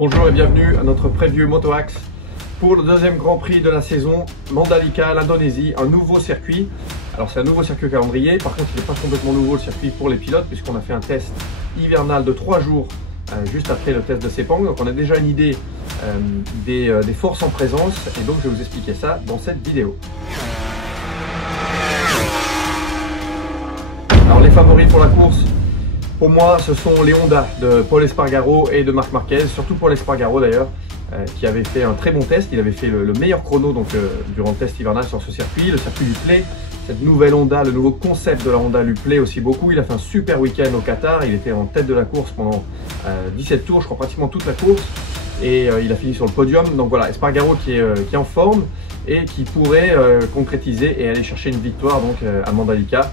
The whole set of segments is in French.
Bonjour et bienvenue à notre preview MotoAxe pour le deuxième Grand Prix de la saison, Mandalika, l'Indonésie, un nouveau circuit. Alors c'est un nouveau circuit calendrier, par contre il n'est pas complètement nouveau le circuit pour les pilotes puisqu'on a fait un test hivernal de 3 jours juste après le test de Sepang. Donc on a déjà une idée des forces en présence et donc je vais vous expliquer ça dans cette vidéo. Alors les favoris pour la course, pour moi, ce sont les Honda de Pol Espargaro et de Marc Marquez, surtout Pol Espargaro d'ailleurs, qui avait fait un très bon test. Il avait fait le meilleur chrono durant le test hivernal sur ce circuit. Le circuit lui plaît, cette nouvelle Honda, le nouveau concept de la Honda lui plaît aussi beaucoup. Il a fait un super week-end au Qatar, il était en tête de la course pendant 17 tours, je crois pratiquement toute la course, et il a fini sur le podium. Donc voilà, Espargaro qui est en forme et qui pourrait concrétiser et aller chercher une victoire donc, à Mandalika.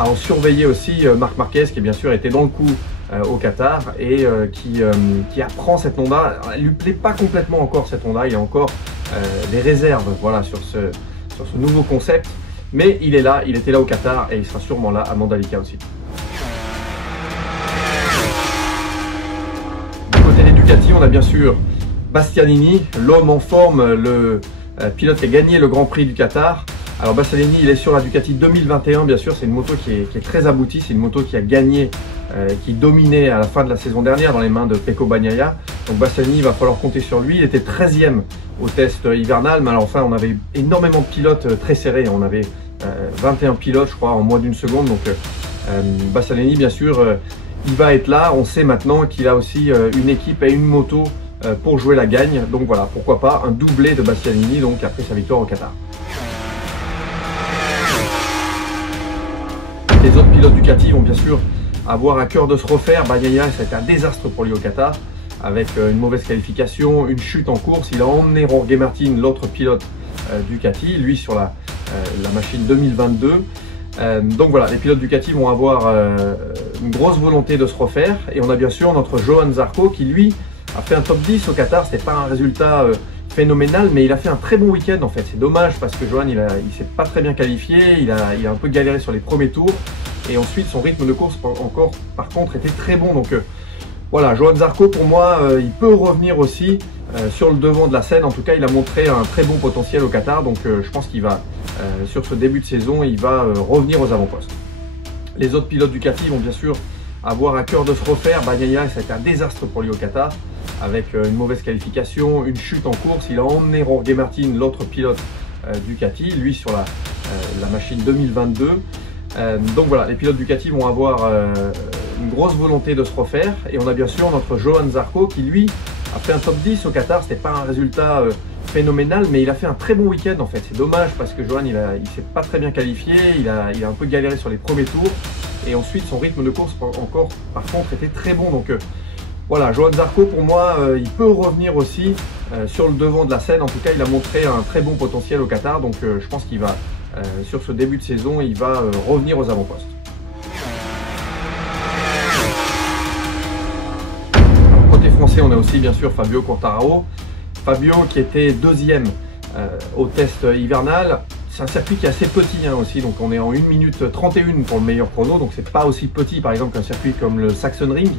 À en surveiller aussi Marc Marquez qui bien sûr était dans le coup au Qatar et qui apprend cette Honda. Elle lui plaît pas complètement encore cette Honda, il a encore des réserves voilà, sur ce nouveau concept, mais il est là, il était là au Qatar et il sera sûrement là à Mandalika aussi. Du côté des Ducati, on a bien sûr Bastianini, l'homme en forme, le pilote qui a gagné le Grand Prix du Qatar. Alors Bastianini, il est sur la Ducati 2021, bien sûr, c'est une moto qui est très aboutie, c'est une moto qui a gagné, qui dominait à la fin de la saison dernière dans les mains de Pecco Bagnaia. Donc Bastianini, il va falloir compter sur lui, il était 13e au test hivernal, mais alors enfin on avait énormément de pilotes très serrés, on avait 21 pilotes je crois en moins d'une seconde, donc Bastianini bien sûr, il va être là, on sait maintenant qu'il a aussi une équipe et une moto pour jouer la gagne, donc voilà, pourquoi pas un doublé de Bastianini donc après sa victoire au Qatar. Les autres pilotes Ducati vont bien sûr avoir à cœur de se refaire. Bagnaia, ça a été un désastre pour lui au Qatar, avec une mauvaise qualification, une chute en course. Il a emmené Jorge Martin, l'autre pilote Ducati, lui sur la machine 2022. Donc voilà, les pilotes Ducati vont avoir une grosse volonté de se refaire. Et on a bien sûr notre Johann Zarco qui lui a fait un top 10 au Qatar. C'était pas un résultat phénoménal, mais il a fait un très bon week-end en fait. C'est dommage parce que Johann il s'est pas très bien qualifié, il a un peu galéré sur les premiers tours et ensuite son rythme de course encore par contre était très bon. Donc voilà, Johann Zarco pour moi il peut revenir aussi sur le devant de la scène. En tout cas il a montré un très bon potentiel au Qatar, donc je pense qu'il va sur ce début de saison il va revenir aux avant-postes. Les autres pilotes Ducati vont bien sûr avoir à cœur de se refaire. Bagnaia, ça a été un désastre pour lui au Qatar, avec une mauvaise qualification, une chute en course. Il a emmené Jorge Martin, l'autre pilote Ducati, lui sur la machine 2022. Donc voilà, les pilotes Ducati vont avoir une grosse volonté de se refaire. Et on a bien sûr notre Johann Zarco qui lui a fait un top 10 au Qatar. C'était pas un résultat phénoménal, mais il a fait un très bon week-end en fait. C'est dommage parce que Johann il s'est pas très bien qualifié, il a un peu galéré sur les premiers tours. Et ensuite son rythme de course encore par contre était très bon. Donc voilà, Johann Zarco pour moi il peut revenir aussi sur le devant de la scène. En tout cas il a montré un très bon potentiel au Qatar, donc je pense qu'il va sur ce début de saison il va revenir aux avant-postes. Côté français on a aussi bien sûr Fabio Quartararo. Fabio qui était deuxième au test hivernal. C'est un circuit qui est assez petit aussi, donc on est en 1 minute 31 pour le meilleur chrono, donc c'est pas aussi petit par exemple qu'un circuit comme le Sachsenring,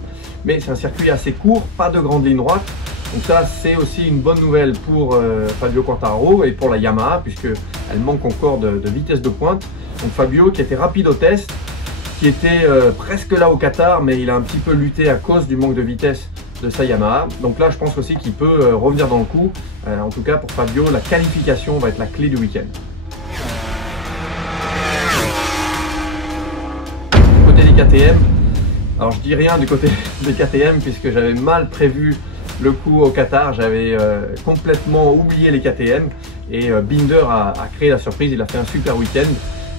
mais c'est un circuit assez court, pas de grande ligne droite, donc ça c'est aussi une bonne nouvelle pour Fabio Quartararo et pour la Yamaha, puisque elle manque encore de vitesse de pointe. Donc Fabio qui était rapide au test, qui était presque là au Qatar, mais il a un petit peu lutté à cause du manque de vitesse de sa Yamaha, donc là je pense aussi qu'il peut revenir dans le coup. En tout cas pour Fabio, la qualification va être la clé du week-end. Des KTM, alors je dis rien du côté des KTM puisque j'avais mal prévu le coup au Qatar, j'avais complètement oublié les KTM et Binder a créé la surprise, il a fait un super week-end.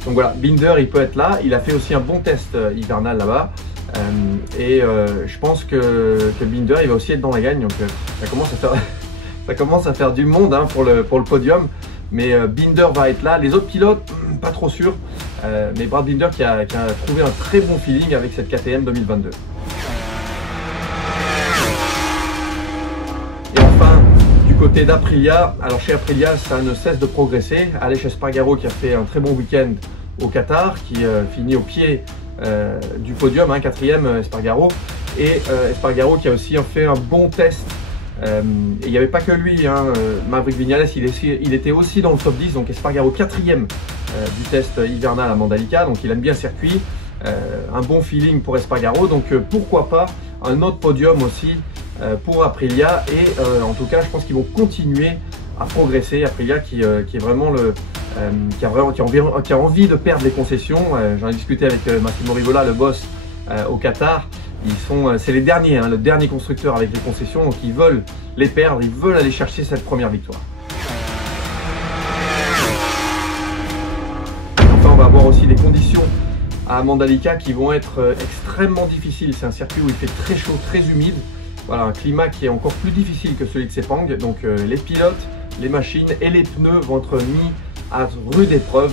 Donc voilà, Binder il peut être là, il a fait aussi un bon test hivernal là-bas et je pense que Binder il va aussi être dans la gagne, donc ça commence à faire du monde pour le podium. Mais Binder va être là, les autres pilotes pas trop sûr, mais Brad Binder qui a trouvé un très bon feeling avec cette KTM 2022. Et enfin du côté d'Aprilia, alors chez Aprilia ça ne cesse de progresser. Aleix Espargaro qui a fait un très bon week-end au Qatar, qui finit au pied du podium, 4e Espargaro, et Espargaro qui a aussi fait un bon test Et il n'y avait pas que lui, hein. Maverick Viñales, il était aussi dans le top 10, donc Espargaro 4e du test hivernal à Mandalika, donc il aime bien le circuit, un bon feeling pour Espargaro, donc pourquoi pas un autre podium aussi pour Aprilia, et en tout cas je pense qu'ils vont continuer à progresser. Aprilia qui est vraiment qui a envie de perdre les concessions. J'en ai discuté avec Massimo Rivola, le boss au Qatar. C'est les derniers, hein, le dernier constructeur avec les concessions, donc ils veulent les perdre, ils veulent aller chercher cette première victoire. Enfin, on va avoir aussi des conditions à Mandalika qui vont être extrêmement difficiles. C'est un circuit où il fait très chaud, très humide. Voilà, un climat qui est encore plus difficile que celui de Sepang. Donc les pilotes, les machines et les pneus vont être mis à rude épreuve.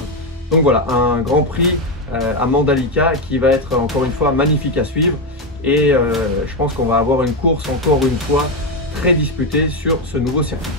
Donc voilà, un Grand Prix à Mandalika qui va être encore une fois magnifique à suivre. Et je pense qu'on va avoir une course encore une fois très disputée sur ce nouveau circuit.